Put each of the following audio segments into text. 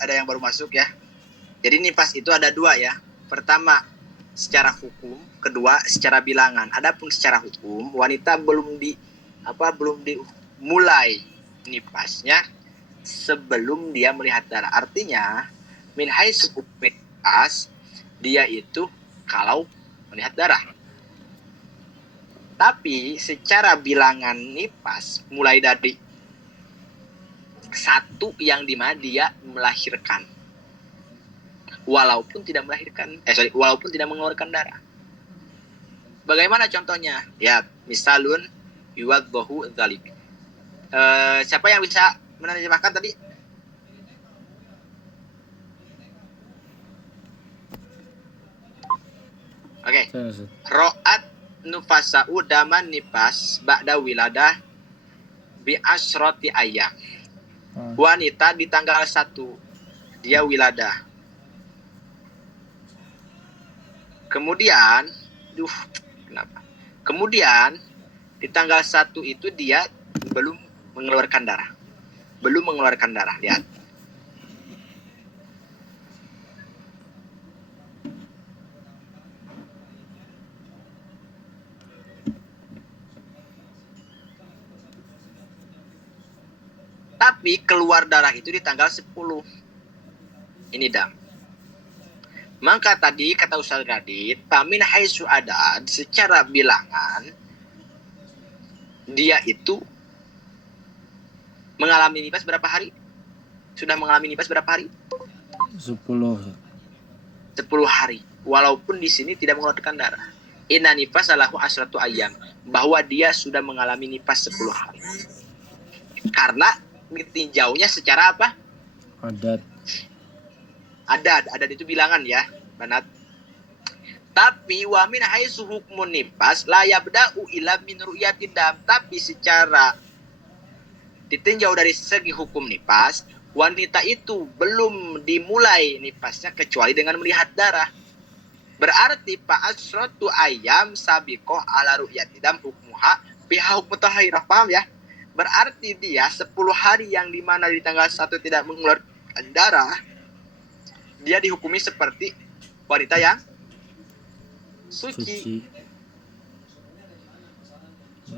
ada yang baru masuk ya. Jadi nifas itu ada dua ya. Pertama secara hukum, kedua secara bilangan. Adapun secara hukum, wanita belum dimulai nifasnya sebelum dia melihat darah. Artinya min haitsu nifas dia itu kalau melihat darah. Tapi secara bilangan nifas mulai dari satu yang dimana dia melahirkan, walaupun tidak mengeluarkan darah. Bagaimana contohnya? Ya, misalun yuwadzahu dzalik. Siapa yang bisa menerjemahkan tadi? Oke. Ro'at nufasa'u daman nifas ba'da wiladah bi asroti ayyam. Wanita di tanggal 1 dia wiladah. Kemudian Kemudian di tanggal 1 itu dia belum mengeluarkan darah. Lihat. Tapi keluar darah itu di tanggal 10. Ini dam. Maka tadi kata Ustaz Radit, pamin haitsu adad secara bilangan dia itu mengalami nifas berapa hari? Sudah mengalami nifas berapa hari? 10 hari. Walaupun di sini tidak mengeluarkan darah. Inna nifas alahu asratu ayyam. Bahwa dia sudah mengalami nifas 10 hari. Karena ditinjaunya secara apa? Adat itu bilangan ya, Banat. Tapi wa min haitsu hukmun nifas la yabda'u illa min ru'yatid dam. Tapi secara ditinjau dari segi hukum nifas, wanita itu belum dimulai nifasnya kecuali dengan melihat darah. Berarti fa'asratu ayyam sabiqah ala ru'yatid dam hukmuha biha hukmu tahirah. Paham ya? Berarti dia 10 hari yang dimana di tanggal 1 tidak mengeluarkan darah, dia dihukumi seperti wanita yang suci.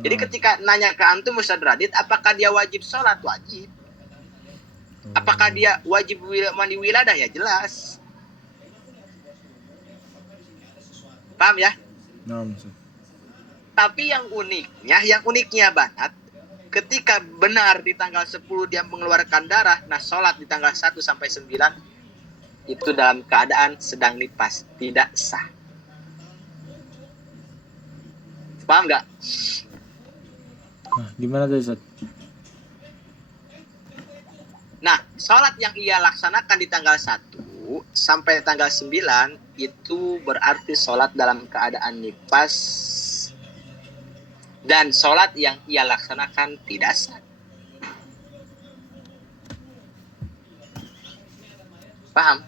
Jadi ketika nanya ke antum Ustaz Radit, apakah dia wajib sholat? Wajib. Apakah dia wajib mandi wiladah? Ya jelas. Paham ya? Tapi yang uniknya Banat, ketika benar di tanggal 10 dia mengeluarkan darah, nah sholat di tanggal 1 sampai 9 itu dalam keadaan sedang nifas, tidak sah. Paham nggak? Nah, gimana tadi Ustaz? Nah, sholat yang ia laksanakan di tanggal 1 sampai tanggal 9 itu berarti sholat dalam keadaan nifas dan sholat yang ia laksanakan tidak sah. Paham?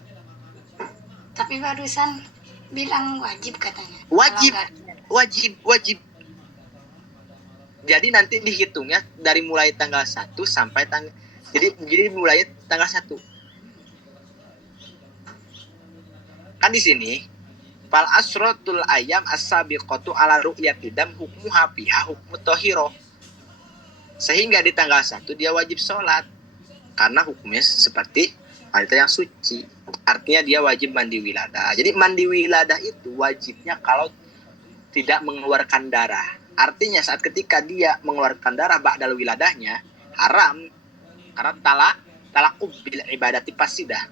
Tapi barusan bilang wajib katanya. Wajib. Jadi nanti dihitungnya dari mulai tanggal 1 sampai jadi mulai tanggal 1. Kan di sini fal asratul ayyam as-sabiqatu ala ru'yatid dam hukmuha biha hukmu tahiro. Sehingga di tanggal 1 dia wajib sholat karena hukumnya seperti wanita yang suci. Artinya dia wajib mandi wiladah. Jadi mandi wiladah itu wajibnya kalau tidak mengeluarkan darah. Artinya saat ketika dia mengeluarkan darah ba'dal wiladahnya haram karena talaqub bil ibadati fasidah.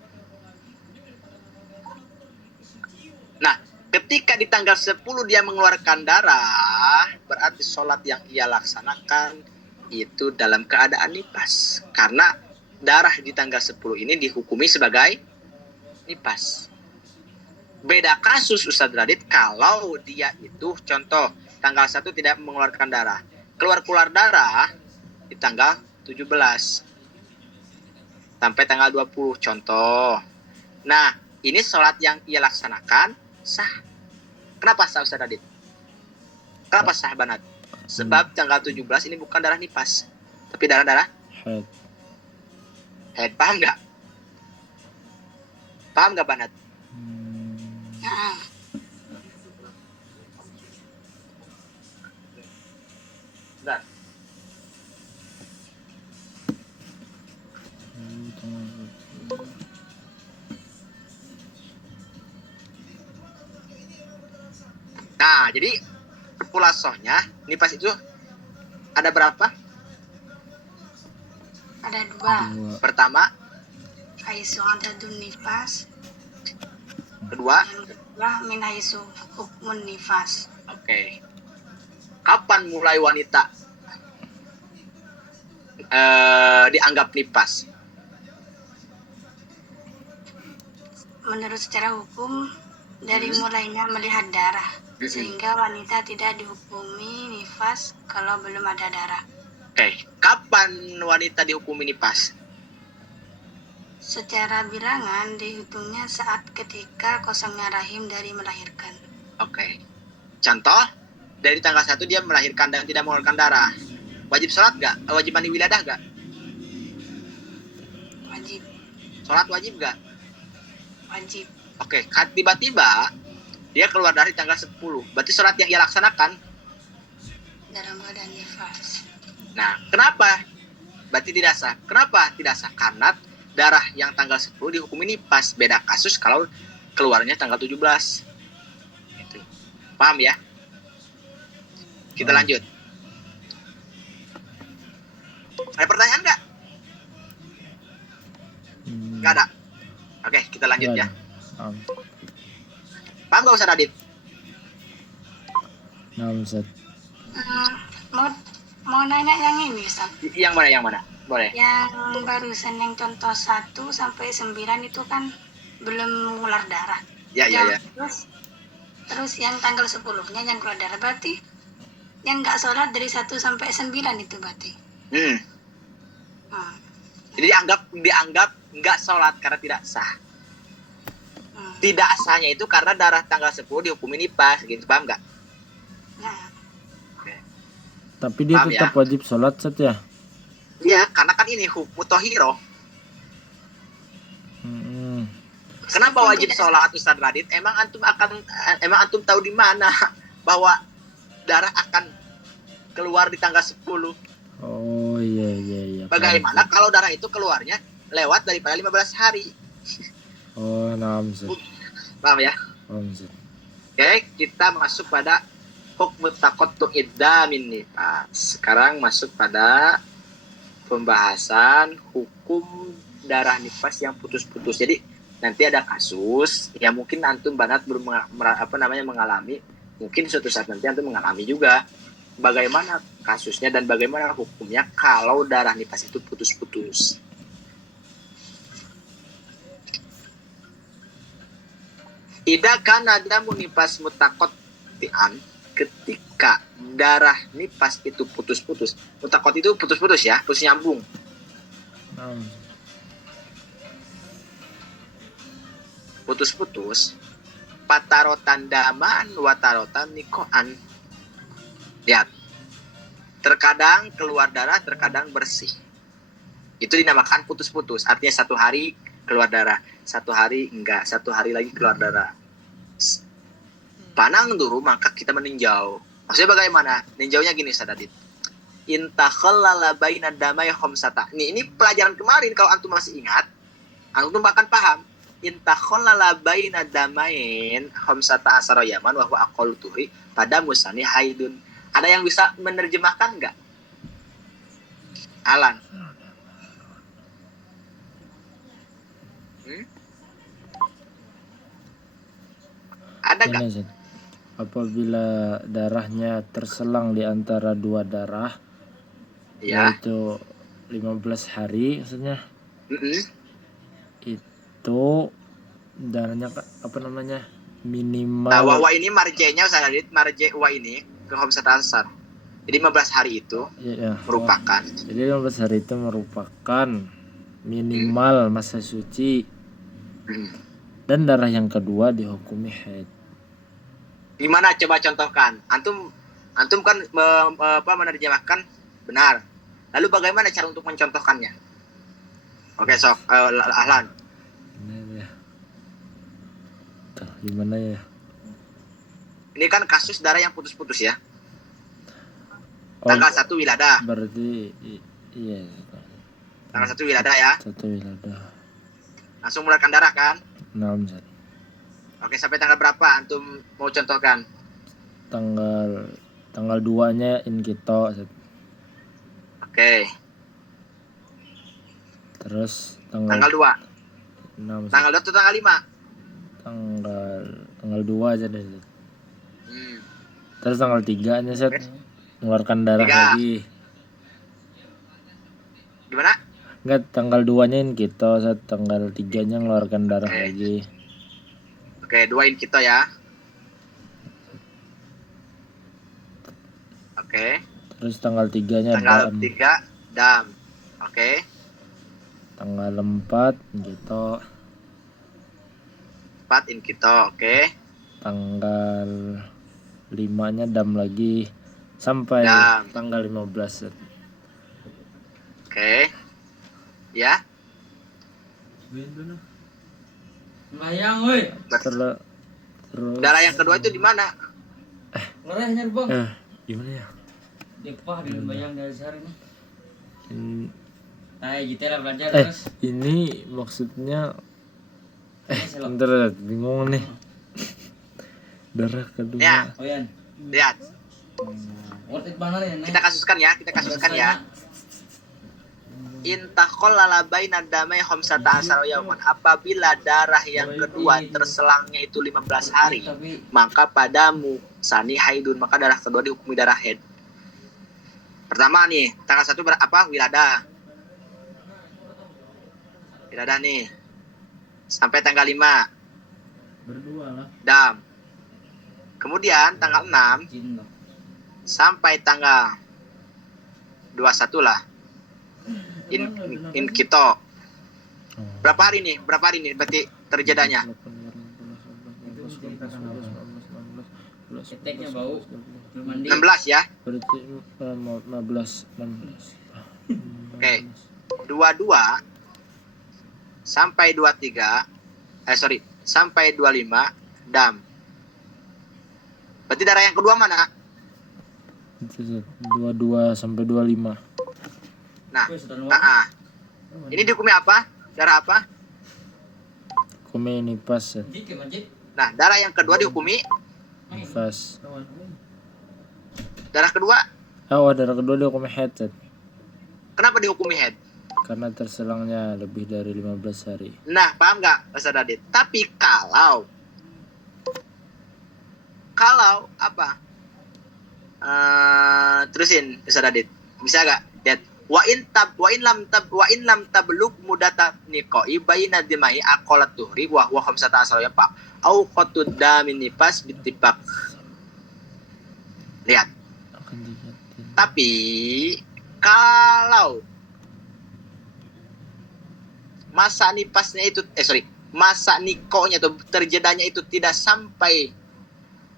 Nah, ketika di tanggal 10 dia mengeluarkan darah, berarti sholat yang ia laksanakan itu dalam keadaan nifas. Karena darah di tanggal 10 ini dihukumi sebagai nifas. Beda kasus Ustaz Radit kalau dia itu contoh tanggal 1 tidak mengeluarkan darah. Keluar darah di tanggal 17 sampai tanggal 20 contoh. Nah, ini sholat yang ia laksanakan sah. Kenapa sah Ustaz Radit? Kenapa sah Banat? Sebab tanggal 17 ini bukan darah nifas, tapi darah haid. Paham nggak? Paham nggak Banat? Nah, Bentar. Nah, jadi populasinya nifas itu ada berapa? ada dua. Pertama, Haisu adadun nifas. kedua. Yang kedua min haisu hukmun nifas. Oke. Kapan mulai wanita dianggap nifas? Menurut secara hukum dari mulainya melihat darah, sehingga wanita tidak dihukumi nifas kalau belum ada darah. Oke. Kapan wanita dihukumi nifas? Secara bilangan dihitungnya saat ketika kosongnya rahim dari melahirkan. Oke. Contoh, dari tanggal 1 dia melahirkan dan tidak mengeluarkan darah. Wajib sholat nggak? Wajib mandi wiladah nggak? Wajib, Sholat wajib nggak? wajib. Oke. Tiba-tiba dia keluar dari tanggal 10. Berarti sholat yang ia laksanakan. Dalam badan nifas. Nah, kenapa? Berarti tidak sah. Kenapa tidak sah? Karena darah yang tanggal 10 dihukumi nifas. Beda kasus kalau keluarnya tanggal 17. Gitu. Paham ya? Kita lanjut. Ada pertanyaan nggak? Nggak ada. Oke, kita lanjut ya. Paham nggak Ustaz Adit? Nah, Ustaz. Mau nanya yang ini, Ustaz. Yang mana? Yang mana? Boleh. Yang barusan yang contoh 1 sampai 9 itu kan belum mengular darah. Ya. Terus yang tanggal 10-nya yang keluar darah, berarti yang nggak sholat dari 1 sampai 9 itu berarti. Jadi dianggap nggak sholat karena tidak sah. Tidak sahnya itu karena darah tanggal 10 dihukumi nifas, gitu. Paham nggak? Nah, Tapi dia Paham tetap ya? wajib sholat, Ustaz ya? Iya, karena kan ini hukum tohiro. Kenapa wajib sholat Ustaz Radit? Emang antum tahu di mana bahwa darah akan keluar di tanggal 10? Oh iya. Bagaimana kalau darah itu keluarnya lewat daripada 15 hari? Oh, nah, Ustaz. Paham ya? Paham, Ustaz. Oke, kita masuk pada hukmu taqattu iddamin nifas. Sekarang masuk pada pembahasan hukum darah nifas yang putus-putus. Jadi nanti ada kasus yang mungkin antum Banat belum mengalami, mungkin suatu saat nanti antum mengalami juga. Bagaimana kasusnya dan bagaimana hukumnya kalau darah nifas itu putus-putus. Idza kana damu nifas mutaqatti'an, ketika darah nifas itu putus-putus. Mutakot itu putus-putus ya, putus nyambung. Putus-putus. Patarotan daman, watarotan nikoan. Lihat. Terkadang keluar darah, terkadang bersih. Itu dinamakan putus-putus. Artinya 1 hari keluar darah, 1 hari enggak, 1 hari lagi keluar darah. Panang dulu maka kita meninjau. Maksudnya bagaimana? Ninjaunya gini Ustaz Adit. Intakhallala baina damai khamsata. Ini pelajaran kemarin kalau antum masih ingat, antum akan paham. Intakhallala baina damain khamsata asara yaman wa huwa aqallu tuhri pada musani haidun. Ada yang bisa menerjemahkan enggak? Alan. Ada enggak? Ini, Ustaz. Apabila darahnya terselang di antara 2 darah, Ya. yaitu 15 hari maksudnya, Mm-mm. itu darahnya minimal. Nah, wa ini marjenya Ustaz Adit, marje wa ini ke khamsata asar. Jadi 15 hari itu Ya. merupakan Jadi 15 hari itu merupakan minimal masa suci, dan darah yang kedua dihukumi haid. gimana coba contohkan? Antum kan menerjemahkan benar. Lalu bagaimana cara untuk mencontohkannya? Oke, sok Ahlan. Ini ya. gimana ya? Ini kan kasus darah yang putus-putus ya. Oh, Tanggal 1 wilada. berarti iya. Tanggal 1 wilada ya. 1 wilada. Langsung mengeluarkan darah kan? 6 Zat. Oke, sampai tanggal berapa antum mau contohkan? Tanggal 2-nya in kita Zat. Oke, Terus tanggal 2. 6 Zat. Tanggal 2 atau tanggal 5? Tanggal 2 aja deh Zat. Terus tanggal 3-nya Zat, mengeluarkan darah 3. lagi. Gimana? Enggak, tanggal 2-nya in kita Zat, tanggal 3-nya mengeluarkan darah Oke. lagi. Oke, duain kita ya. Oke, Terus tanggal 3-nya tanggal dam. 3 dam. Oke, Tanggal 4 gitu. 4 in kita. Oke, Tanggal 5-nya dam lagi sampai Dam. tanggal 15 Zat. oke. Ya, Layang woi. Terus darah yang kedua itu di mana? Ngerehnya bang. Gimana ya? Dipah di bayang dari sehari ini. In- Nah, gitu lah belajar Eh, terus. ini maksudnya Ini selok. bentar Zat, bingung nih. Darah kedua. Ya. Oh yan. Lihat, Worth it mana nih? kita kasuskan ya, kita kasuskan ya. Intakol lalabai nadamai homsata asar yauman. Apabila darah yang kedua terselangnya itu 15 hari, Tapi maka padamu sani haidun, maka darah kedua dihukumi darah haid. Pertama nih, tanggal 1 berapa? Wilada. Wilada nih. Sampai tanggal 5 berdua lah. dam. Kemudian tanggal 6 Cinta. sampai tanggal 21 lah. In kita. Berapa hari nih? Berapa hari nih berarti terjedanya? Keteknya bau. Belum mandi. 16 ya. Berarti 15. Oke. 22 sampai 23 sampai 25 dam. Berarti darah yang kedua mana? 22 sampai 25. Nah, Woi, sudah ah. Ini dihukumi apa? Darah apa? Kome nifas Zat. Majid ke majid. Nah, darah yang kedua dihukumi Nifas. darah kedua. Oh, darah kedua dia kome head Zat. Kenapa dihukumi head? Karena terselangnya lebih dari 15 hari. Nah, paham nggak, Ustaz Radit? Tapi kalau apa? Terusin, Ustaz Radit. Bisa nggak? Lihat. Wa in lam tablug mudata niqai baina dimai aqalat tuhri wa huwa khamsata asra ya Pak. Au qatud damin nifas bittifaq. Lihat. Akan diingatkan. Tapi kalau masa nipasnya itu masa nikonya atau terjedanya itu tidak sampai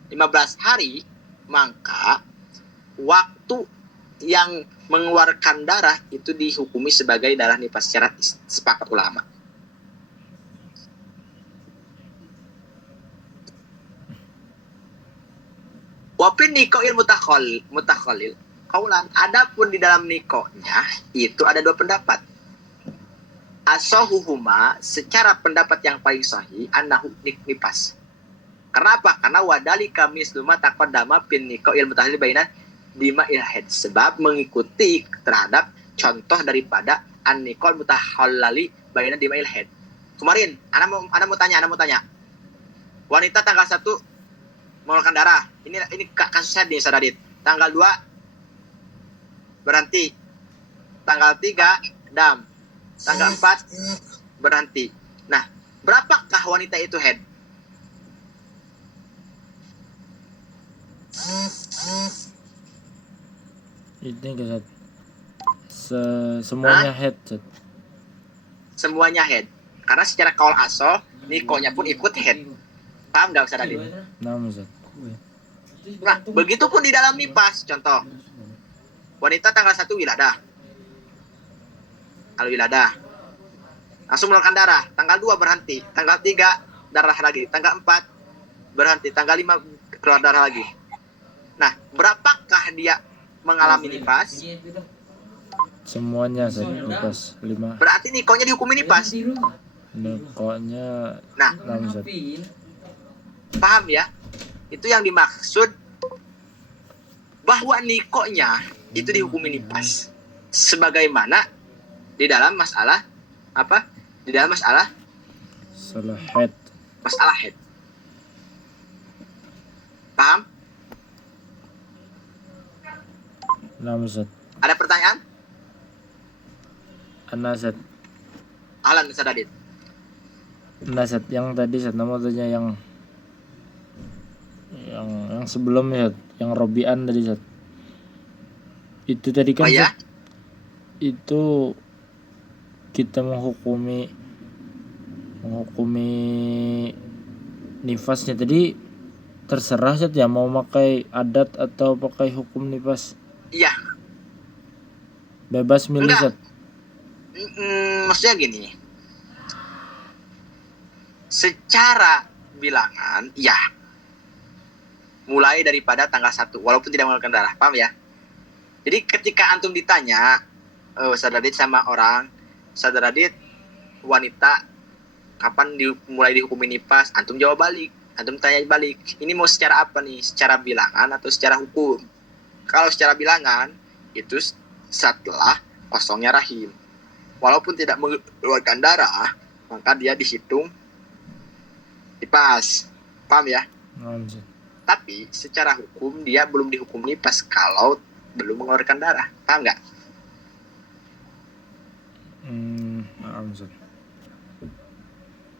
15 hari, maka waktu yang mengeluarkan darah itu dihukumi sebagai darah nifas secara sepakat ulama. Wapin nikoil mutakhalil kaulan. Adapun di dalam nikonya itu ada dua pendapat. Asohuhuma, secara pendapat yang paling sahih, annahu nifas. Kenapa? Karena wadali kami seluma taqaddama pin nikoil mutahalil bainan dima ilhad, sebab mengikuti terhadap contoh daripada an-nikol mutahallali bainan dima ilhad. Kemarin, ana mau tanya. Wanita tanggal 1 mengeluarkan darah. Ini kasusnya di Sadadit. Tanggal 2 berhenti. Tanggal 3 dam. Tanggal 4 berhenti. Nah, berapakah wanita itu head? Ini Zat. Semuanya head Zat. Semuanya head. Karena secara kaul aso, nikonya pun ikut head. Paham nggak Ustaz Adit? 6 Zat. Nah, begitupun di dalam nifas. Contoh, wanita tanggal 1 wiladah. Kalau wiladah, langsung mengeluarkan darah. Tanggal 2 berhenti. Tanggal 3 darah lagi. Tanggal 4 berhenti, tanggal 5 keluar darah lagi. Nah, berapakah dia mengalami nifas? Semuanya Ustaz, nifas 5. Berarti nikonya dihukumi nifas. Nikonya Nah, 6 Ustaz. paham ya? Itu yang dimaksud bahwa nikonya itu dihukumi nifas. Sebagaimana di dalam masalah apa? Di dalam masalah Salah haid. haid. Paham? 6 Ustaz. Ada pertanyaan? Ana Ustaz. Alan Ustaz Adit. Nah, Ustaz, yang tadi Ustaz namanya yang sebelumnya Ustaz, yang Robian tadi Ustaz. Itu tadi kan Oh ya? Ustaz, itu kita menghukumi nifasnya tadi terserah Ustaz ya, mau pakai adat atau pakai hukum nifas. Iya. Bebas milih Enggak. Ustaz. Maksudnya gini. Secara bilangan, ya. Mulai daripada tanggal 1, walaupun tidak mengeluarkan darah. Paham ya? Jadi ketika antum ditanya, Ustaz Radit sama orang, Ustaz Radit wanita kapan mulai dihukumi nifas, antum jawab balik, antum tanya balik, ini mau secara apa nih, secara bilangan atau secara hukum? Kalau secara bilangan itu setelah kosongnya rahim, walaupun tidak mengeluarkan darah, maka dia dihitung nifas. Paham ya? Tapi secara hukum dia belum dihukum nifas kalau belum mengeluarkan darah. Paham nggak?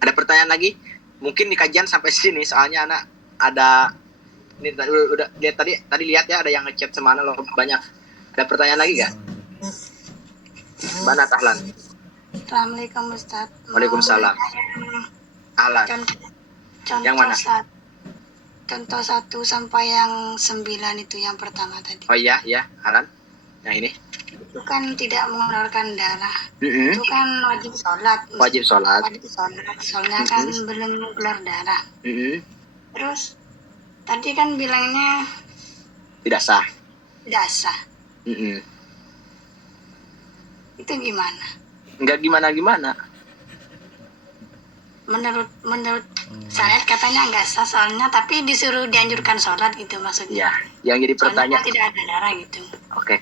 Ada pertanyaan lagi? Mungkin di kajian sampai sini, soalnya anak ada ini udah dia tadi lihat ya, ada yang ngechat semana loh banyak. Ada pertanyaan lagi nggak? Mana Tahlan? Assalamualaikum Ustaz. Waalaikumsalam. Ahlan. Contoh Yang mana? Contoh 1 sampai yang 9 itu yang pertama tadi. Oh iya, Ahlan. Yang ini. Itu kan tidak mengeluarkan darah. Mm-hmm. Itu kan wajib sholat. Wajib sholat. Soalnya kan belum keluar darah. Mm-hmm. Terus tadi kan bilangnya Tidak sah. tidak sah. Mm-hmm. Itu gimana? Enggak gimana-gimana. Menurut saya katanya nggak sah soalnya, tapi disuruh dianjurkan sholat gitu maksudnya. Ya, yang jadi Soalnya pertanyaan. kan tidak ada darah gitu. Oke,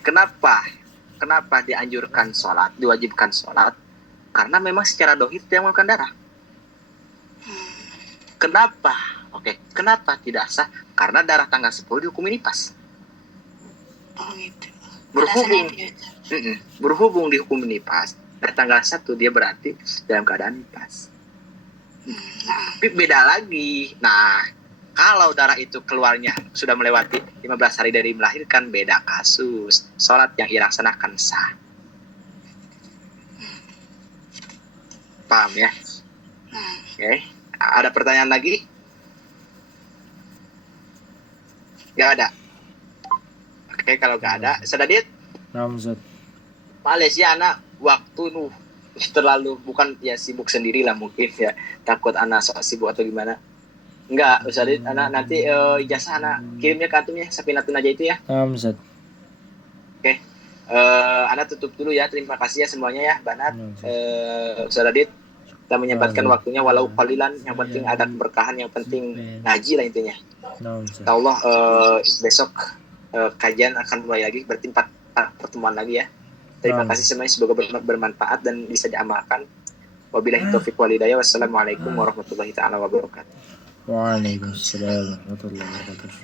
kenapa dianjurkan sholat, diwajibkan sholat? Karena memang secara dohir tidak mengeluarkan darah. Kenapa? Kenapa tidak sah? Karena darah tanggal 10 dihukumi nifas. Oh gitu. Berhubung, Alasannya itu. berhubung dihukum nifas, dari tanggal 1 dia berarti dalam keadaan nifas. Tapi beda lagi. Nah, kalau darah itu keluarnya sudah melewati 15 hari dari melahirkan, beda kasus. Sholat yang dilaksanakan sah. Paham ya? Oke. Ada pertanyaan lagi? Gak ada. Oke, kalau gak ada, Sedadit, Malaysia anak waktu terlalu, bukan ya sibuk sendiri lah mungkin ya, takut anak sok sibuk atau gimana. Enggak, Ustadz, anak nanti ijazah anak kirimnya ke antum ya, Sapinatun aja itu ya. Oke. Anak tutup dulu ya, terima kasih ya semuanya ya, Banat, Ustadz Adit, kita menyempatkan waktunya walau qalilan, yang penting ada keberkahan, yang penting ngaji lah intinya. Insyaallah besok kajian akan mulai lagi, berarti 4 pertemuan lagi ya. Terima kasih semuanya, semoga bermanfaat dan bisa diamalkan. Wabillahi taufiq wal hidayah. Wassalamualaikum warahmatullahi taala wabarakatuh. Waalaikumsalam warahmatullahi wabarakatuh.